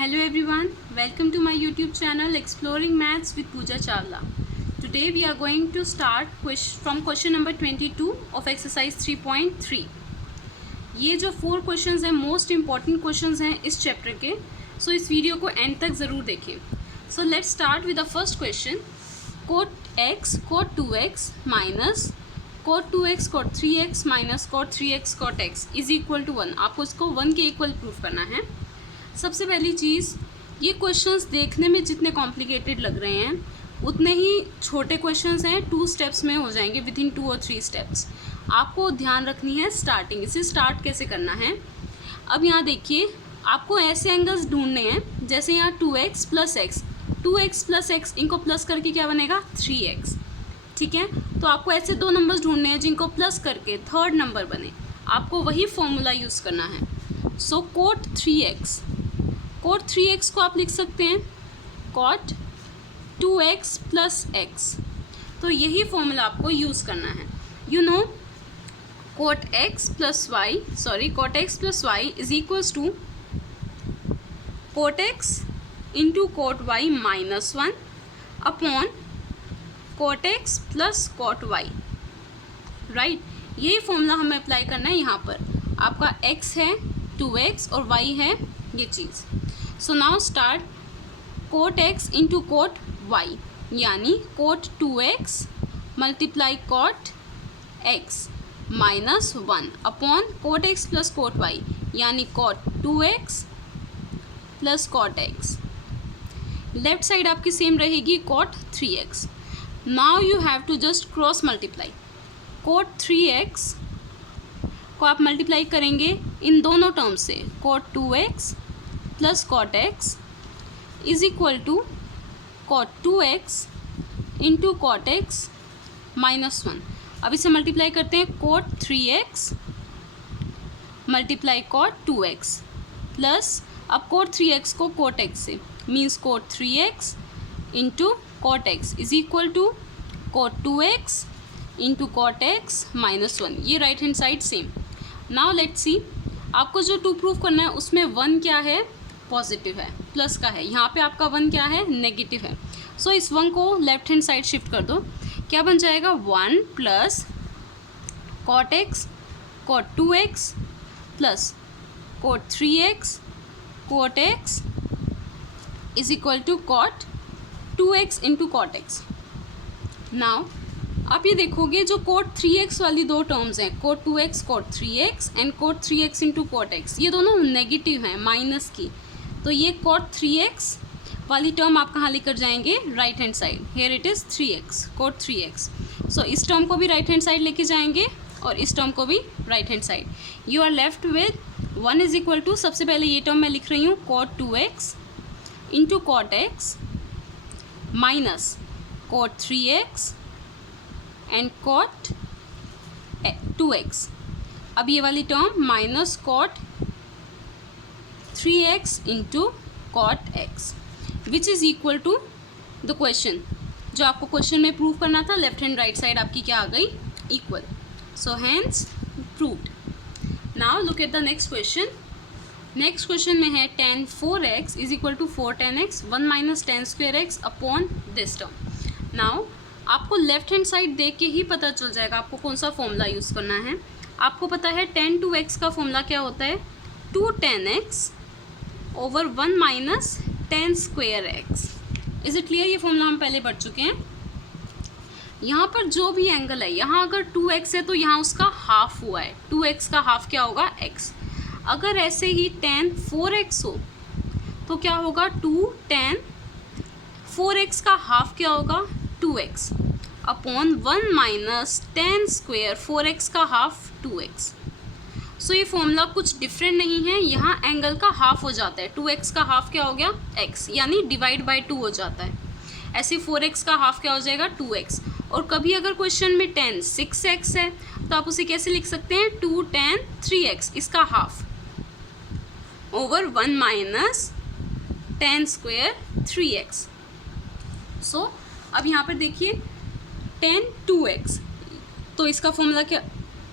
Hello everyone, welcome to my YouTube channel Exploring Maths with Pooja Chawla. Today we are going to start from question number 22 of exercise 3.3. ये जो 4 questions हैं most important questions हैं इस chapter के, सो इस video को and तक ज़रूर देखें. So let's start with the first question. cot x cot 2x minus cot 2x cot 3x minus cot 3x cot x is equal to 1. आपको इसको 1 के इक्वल प्रूफ करना है. सबसे पहली चीज़, ये क्वेश्चंस देखने में जितने कॉम्प्लिकेटेड लग रहे हैं उतने ही छोटे क्वेश्चंस हैं. 2 स्टेप्स में हो जाएंगे, विद इन 2 और 3 स्टेप्स. आपको ध्यान रखनी है स्टार्टिंग, इसे स्टार्ट कैसे करना है. अब यहाँ देखिए, आपको ऐसे एंगल्स ढूंढने हैं जैसे यहाँ 2x plus x, 2x plus x, इनको प्लस करके क्या बनेगा 3x. ठीक है, तो आपको ऐसे 2 नंबर्स ढूंढने हैं जिनको प्लस करके थर्ड नंबर बने. आपको वही फॉर्मूला यूज़ करना है. सो cot 3x, cot 3x को आप लिख सकते हैं cot 2x प्लस एक्स. तो यही फॉर्मूला आपको यूज़ करना है. You know cot x plus y is equals to cot x into cot y minus 1 upon cot x plus cot y. Right, यही फॉर्मूला हमें अप्लाई करना है यहाँ पर. आपका x है 2x और y है ये चीज़. So now start cot x into cot y, यानी cot 2x multiply cot x minus 1 upon cot x plus cot y, यानी cot 2x plus cot x. Left side आपकी सेम रहेगी cot 3x. Now you have to just cross multiply. cot 3x को आप multiply करेंगे इन दोनों term से, cot 2x plus cot x is equal to cot 2x into cot x minus 1. अब इसे multiply करते हैं, cot 3x multiply cot 2x plus, अब cot 3x को cot x से, means cot 3x into cot x is equal to cot 2x into cot x minus 1. ये right hand side same. Now let's see, आपको जो 2 proof करना है उसमें 1 क्या है, पॉजिटिव है, प्लस का है. यहाँ पे आपका 1 क्या है, नेगेटिव है. सो इस 1 को लेफ्ट हैंड साइड शिफ्ट कर दो. क्या बन जाएगा 1 plus cot x cot 2x plus cot 3x cot x is equal to cot 2x into cot x. Now आप ये देखोगे, जो cot 3x वाली 2 टर्म्स हैं, cot 2x cot 3x and cot 3x into cot x, ये दोनों negative हैं, minus की. तो ये cot 3x वाली टर्म आप कहाँ लेकर जाएंगे, right hand side. Here it is 3x cot 3x. So इस टर्म को भी राइट हैंड साइड लेके जाएंगे और इस टर्म को भी right hand side. You are left with 1 is equal to, सबसे पहले ये टर्म मैं लिख रही हूँ cot 2x into cot x minus cot 3x and cot 2x. अब ये वाली term minus cot 3x into cot x which is equal to the question. जो आपको क्वेश्चन में प्रूव करना था, लेफ्ट हैंड राइट साइड आपकी क्या आ गई, equal. So hence proved. Now look at the next question. Next question में है tan 4x is equal to 4 tan x 1 minus tan square x upon this term. Now आपको left hand side देख के ही पता चल जाएगा आपको कौन सा फॉर्मूला यूज़ करना है. आपको पता है tan 2x का फॉर्मूला क्या होता है, 2 tan x over 1 minus tan square x. Is it clear. ये फॉर्मूला हम पहले पढ़ चुके हैं. यहाँ पर जो भी एंगल है, यहाँ अगर 2x है तो यहाँ उसका हाफ हुआ है. 2x का हाफ क्या होगा, x. अगर ऐसे ही tan 4x हो तो क्या होगा, 2 tan 4x का हाफ क्या होगा, 2x upon 1 minus tan square 4x का हाफ 2x. सो ये फॉर्मूला कुछ डिफरेंट नहीं है. यहाँ एंगल का हाफ हो जाता है, 2x का हाफ क्या हो गया, x, यानी डिवाइड बाय 2 हो जाता है. ऐसे 4x का हाफ क्या हो जाएगा, 2x. और कभी अगर क्वेश्चन में tan 6x है तो आप उसे कैसे लिख सकते हैं, 2 tan 3x, इसका half over 1 minus tan square 3x. सो अब यहाँ पर देखिए tan 2x, तो इसका फॉर्मूला क्या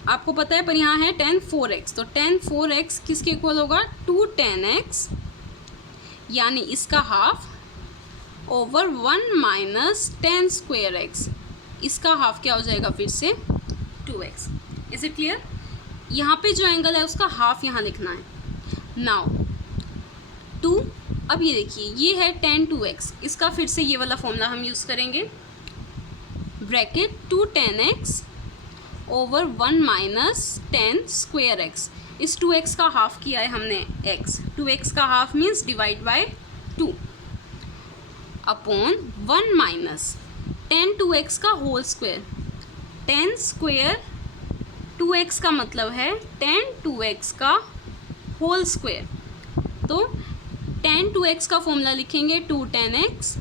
आपको पता है, पर यहाँ है tan 4x, तो tan 4x किसके इक्वल होगा, 2 tan x यानी इसका half over 1 minus 10 square x, इसका हाफ क्या हो जाएगा फिर से 2x। Is it clear? यहाँ पे जो एंगल है उसका हाफ यहाँ लिखना है। नाउ 2, अब ये देखिए ये है tan 2x, इसका फिर से ये वाला फॉर्मूला हम यूज़ करेंगे, bracket 2 tan x over 1 minus 10 square x. इस 2x का हाफ किया है हमने x, 2x का half means divide by 2 upon 1 minus 10 2x का होल स्क्वायर, 10 स्क्वायर 2x का मतलब है 10 2x का होल स्क्वायर। तो tan 2x का फॉर्मूला लिखेंगे 2 tan x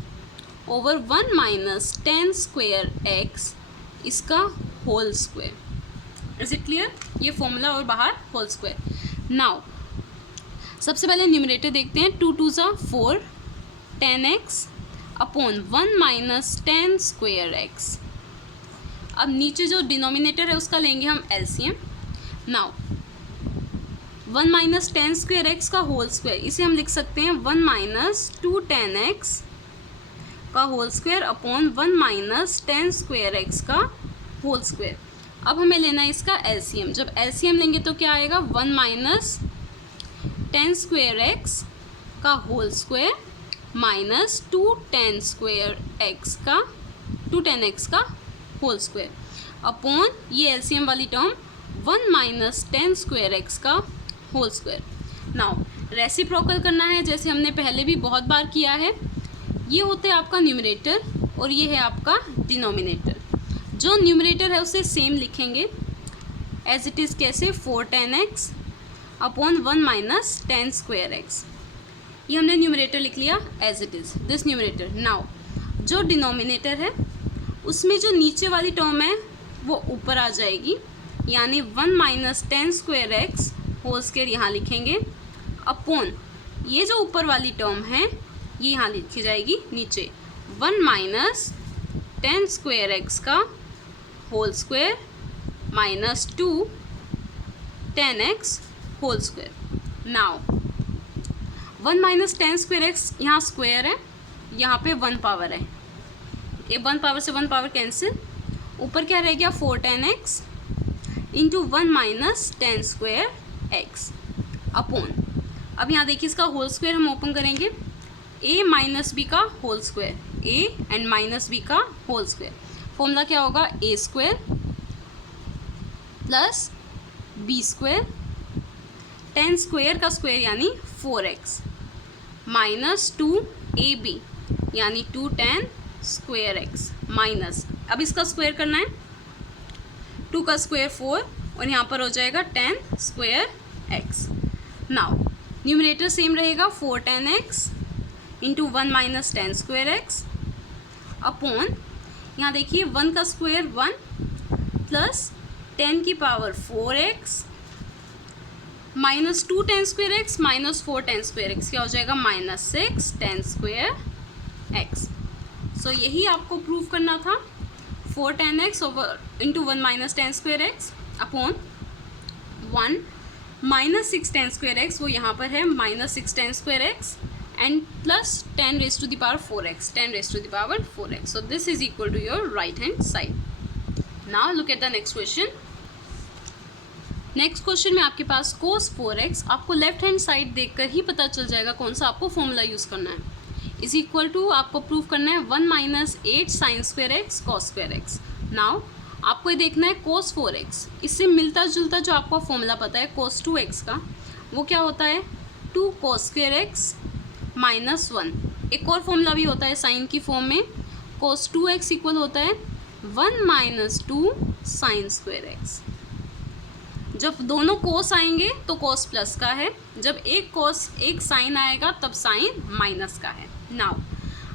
over 1 minus 10 square x, इसका whole square. Is it clear? ये फॉर्मूला और बाहर होल स्क्वायर। नाउ सबसे पहले न्यूमरेटर देखते हैं, 2 2 ज़ा 4 tan x upon 1 minus 10 square x। अब नीचे जो डिनोमिनेटर है उसका लेंगे हम LCM. Now 1 minus 10 square x का होल स्क्वायर, इसे हम लिख सकते हैं 1 माइनस 2 tan x का whole square upon 1 minus 10 square x का होल स्क्वायर। अब हमें लेना है इसका एलसीएम। जब एलसीएम लेंगे तो क्या आएगा, 1 माइनस 10 स्क्वायर एक्स का whole square minus 2 tan square x का 2 tan x का होल स्क्वायर अपॉन ये एलसीएम वाली टर्म 1 माइनस 10 स्क्वायर एक्स का होल स्क्वायर। नाउ रेसिप्रोकल करना है, जैसे हमने पहले भी बहुत बार किया है। ये होते हैं आपका न्यूमरेटर और ये है आपका डिनोमिनेटर। जो न्यूमरेटर है उसे सेम लिखेंगे एज इट इज़, कैसे 4 tan x upon 1 minus 10 square x. ये हमने न्यूमरेटर लिख लिया as it is, this numerator. Now जो डिनोमिनेटर है उसमें जो नीचे वाली टर्म है वो ऊपर आ जाएगी, यानी 1 minus 10 square x whole square यहाँ लिखेंगे अपॉन ये जो ऊपर वाली टर्म है ये यहाँ लिखी जाएगी नीचे, 1 माइनस 10 स्क्वायर एक्स का whole square minus 2 tan x whole square. Now 1 minus 10 square x यहाँ स्क्वायर है, यहाँ पे 1 पावर है, ये 1 पावर से 1 पावर कैंसिल, ऊपर क्या रह गया 4 tan x into 1 minus 10 square x upon, अब यहाँ देखिए इसका होल स्क्वायर हम ओपन करेंगे, a माइनस बी का whole square, a and minus b का होल स्क्वायर। फॉर्मूला क्या होगा, a square plus b square 10 square का स्क्वायर यानी 4x माइनस 2ab यानी 2 tan स्क्वायर x माइनस, अब इसका स्क्वायर करना है, 2 का स्क्वायर 4 और यहाँ पर हो जाएगा 10 square x। Now numerator same रहेगा 4 tan x into 1 minus 10 square x upon, यहाँ देखिए 1 का स्क्वायर 1 प्लस 10 की power 4x minus 2 tan square x minus 4 tan square x, क्या हो जाएगा माइनस 6 tan स्क्वायर x। सो यही आपको प्रूव करना था, 4 tan x over into 1 minus 10 square x upon 1 minus 6 tan square x, वो यहाँ पर है minus 6 tan square x and plus 10 raised to the power 4x, 10 raised to the power 4x. So this is equal to your right hand side. Now look at the next question. Next question में आपके पास cos 4x, आपको left hand side देखकर ही पता चल जाएगा कौन सा आपको फॉर्मूला यूज़ करना है। इज इक्वल टू आपको प्रूव करना है 1 minus 8 sine square x cos square x. Now आपको ये देखना है cos 4x, इससे मिलता जुलता जो आपको फॉर्मूला पता है cos 2x का, वो क्या होता है 2 cos स्क्वायर एक्स माइनस 1। एक और फॉर्मूला भी होता है साइन की फॉर्म में, cos 2x इक्वल होता है 1 माइनस 2 साइन स्क्वायर एक्स। जब दोनों कोस आएंगे तो कोस प्लस का है, जब एक कोस एक साइन आएगा तब साइन माइनस का है। नाउ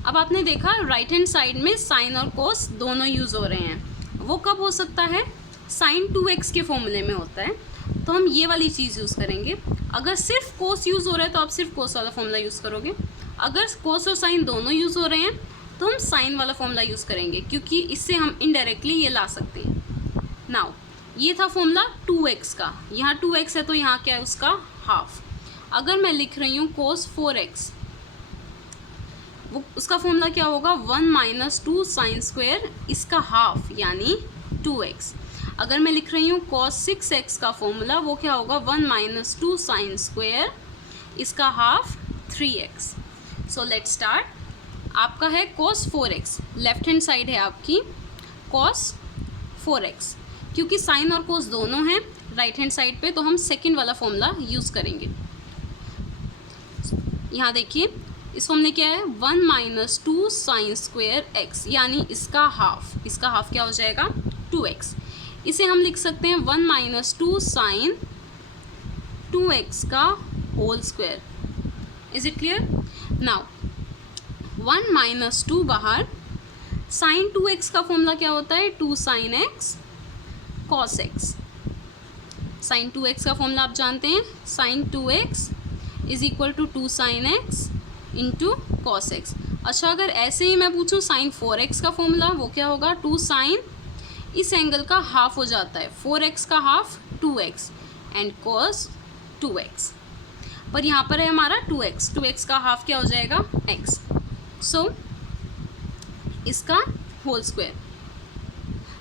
अब आपने देखा राइट हैंड साइड में साइन और कोस दोनों यूज़ हो रहे हैं, वो कब हो सकता है साइन 2x के फॉर्मूले में होता है, तो हम ये वाली चीज़ यूज़ करेंगे। अगर सिर्फ कोस यूज़ हो रहा है तो आप सिर्फ कोस वाला फॉर्मूला यूज़ करोगे, अगर कोस और साइन दोनों यूज़ हो रहे हैं तो हम साइन वाला फॉर्मूला यूज़ करेंगे, क्योंकि इससे हम इनडायरेक्टली ये ला सकते हैं। नाउ ये था फॉर्मूला 2x का, यहाँ 2x है तो यहाँ क्या है उसका हाफ। अगर मैं लिख रही हूँ cos 4x वो उसका फॉर्मूला क्या होगा 1 माइनस 2 साइन स्क्वायर इसका हाफ यानी 2x। अगर मैं लिख रही हूँ cos 6x का फॉर्मूला वो क्या होगा 1 माइनस 2 साइन स्क्वायर इसका half 3x। So let's start. आपका है cos 4x, left hand side है आपकी cos 4x। क्योंकि साइन और cos दोनों हैं राइट हैंड साइड पे तो हम सेकंड वाला फॉर्मूला यूज़ करेंगे। यहाँ देखिए इस फॉर्म में क्या है 1 माइनस 2 साइन स्क्वायर x यानी इसका हाफ क्या हो जाएगा 2x। इसे हम लिख सकते हैं 1 माइनस 2 साइन 2x का whole square. Is it clear? Now 1 minus 2 बाहर, साइन 2x का फॉर्मूला क्या होता है 2 sine x cos x। Sine 2x का फॉर्मूला आप जानते हैं, sine 2x is equal to 2 sine x into cos x. अच्छा अगर ऐसे ही मैं पूछूं साइन 4x का फॉर्मूला वो क्या होगा 2 साइन इस एंगल का हाफ हो जाता है 4x का half 2x and cos 2x। पर यहाँ पर है हमारा 2x का हाफ क्या हो जाएगा x। सो इसका होल स्क्वायर।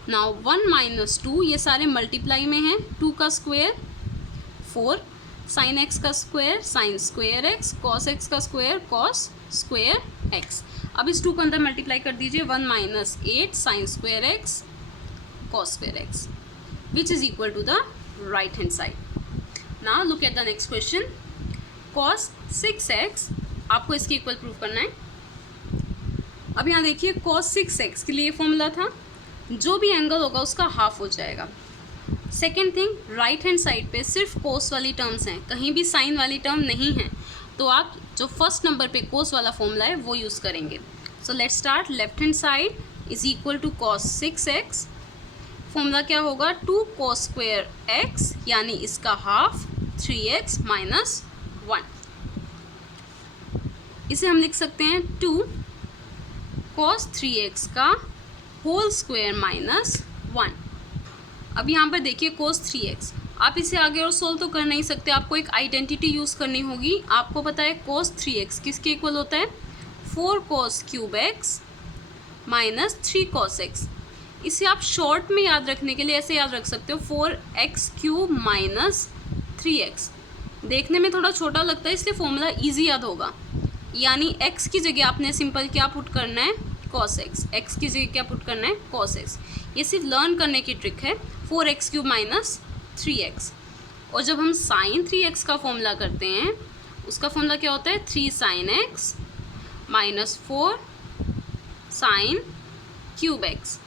नाउ 1 माइनस 2 ये सारे मल्टीप्लाई में हैं, 2 का स्क्वायर 4 साइन एक्स का square sine square x, cos x का स्क्वायर कॉस स्क्वायर एक्स। अब इस 2 को अंदर मल्टीप्लाई कर दीजिए 1 minus 8 sine square x cos square x which is equal to the right hand side. Now look at the next question. Cos 6x आपको इसके equal proof करना है। अब यहाँ देखिए कॉस 6x के लिए फॉर्मूला था जो भी एंगल होगा उसका हाफ हो जाएगा। Second thing right hand side पे सिर्फ कोस वाली टर्म्स हैं, कहीं भी साइन वाली टर्म नहीं है, तो आप जो फर्स्ट नंबर पे कोस वाला फॉर्मूला है वो यूज़ करेंगे। So let's start. Left hand side is equal to cos 6x। Formula क्या होगा 2 कॉस स्क्वायर x यानी इसका हाफ 3x माइनस 1। इसे हम लिख सकते हैं 2 कॉस 3x का होल स्क्वायर माइनस 1। अब यहाँ पर देखिए cos 3x, आप इसे आगे और सोल्व तो कर नहीं सकते, आपको एक आइडेंटिटी यूज़ करनी होगी। आपको पता है cos 3x किसके इक्वल होता है 4 cos cube x minus 3 cos x। इसे आप शॉर्ट में याद रखने के लिए ऐसे याद रख सकते हो 4x क्यूब माइनस 3x। देखने में थोड़ा छोटा लगता है इसलिए फॉर्मूला ईजी याद होगा, यानी x की जगह आपने सिंपल क्या पुट करना है cos x की जगह क्या पुट करना है cos x। ये सिर्फ लर्न करने की ट्रिक है 4x क्यूब माइनस 3x। और जब हम साइन 3x का फॉर्मूला करते हैं उसका फॉर्मूला क्या होता है 3 sine x minus 4 sine cube x।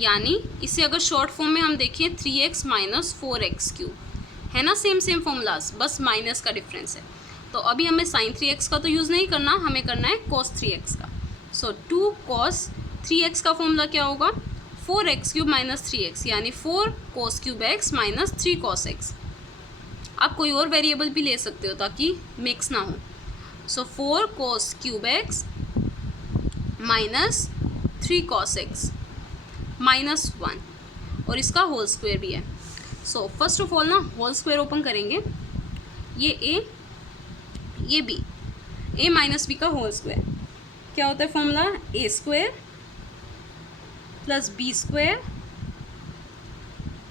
यानी इसे अगर शॉर्ट फॉर्म में हम देखें 3x माइनस 4x क्यूब, है ना सेम फॉर्मूलाज, बस माइनस का डिफरेंस है। तो अभी हमें साइन 3x का तो यूज़ नहीं करना, हमें करना है cos 3x का। सो 2 cos 3x का फॉर्मूला क्या होगा 4x क्यूब माइनस 3x यानी 4 cos cube x minus 3 cos x। आप कोई और वेरिएबल भी ले सकते हो ताकि मिक्स ना हो। So 4 cos cube x minus 3 cos x minus 1 और इसका होल स्क्वायर भी है। सो फर्स्ट ऑफ ऑल ना होल स्क्वायर ओपन करेंगे, ये a ये b, a माइनस b का होल स्क्वायर क्या होता है formula a square plus b square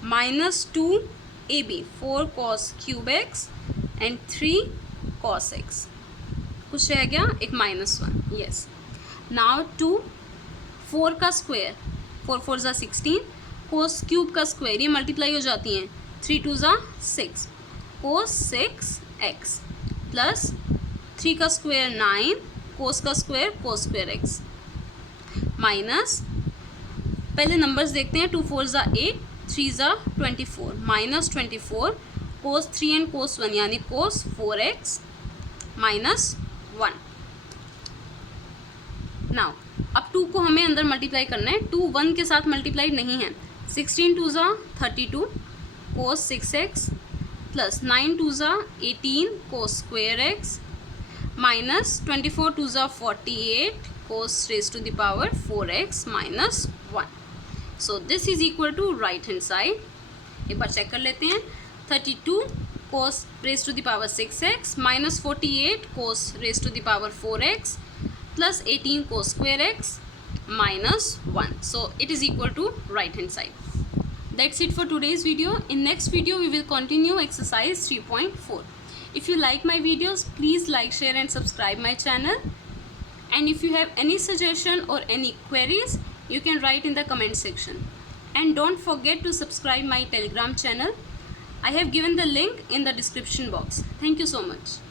minus 2ab 4 cos cube x and 3 cos x। कुछ रह गया एक माइनस 1। यस नाउ 2 4 का स्क्वायर 4 4 ज़ा 16 cos क्यूब का स्क्वायर ये मल्टीप्लाई हो जाती हैं 3 2 ज़ा 6 cos 6x प्लस 3 का स्क्वायर 9 cos का square cos square x minus पहले नंबर्स देखते हैं 2 4 ज़ा 8 3 ज़ा 24 माइनस 24 cos 3 एंड cos 1 यानी cos 4x माइनस 1। नाउ अब 2 को हमें अंदर मल्टीप्लाई करना है, 2 1 के साथ मल्टीप्लाई नहीं है। 16 2 ज़ा 32 cos 6x प्लस 9 2 ज़ा 18 cos स्क्वायर x माइनस 24 2 ज़ा 48 cos raise to the power 4x minus 1। So this is equal to right hand side. एक बार चेक कर लेते हैं 32 cos raise to the power 6x minus 48 cos raise to the power 4x plus 18 cos square x minus 1. So it is equal to right hand side. That's it for today's video. In next video we will continue exercise 3.4. If you like my videos, please like, share and subscribe my channel. And if you have any suggestion or any queries, you can write in the comment section. And don't forget to subscribe my Telegram channel. I have given the link in the description box. Thank you so much.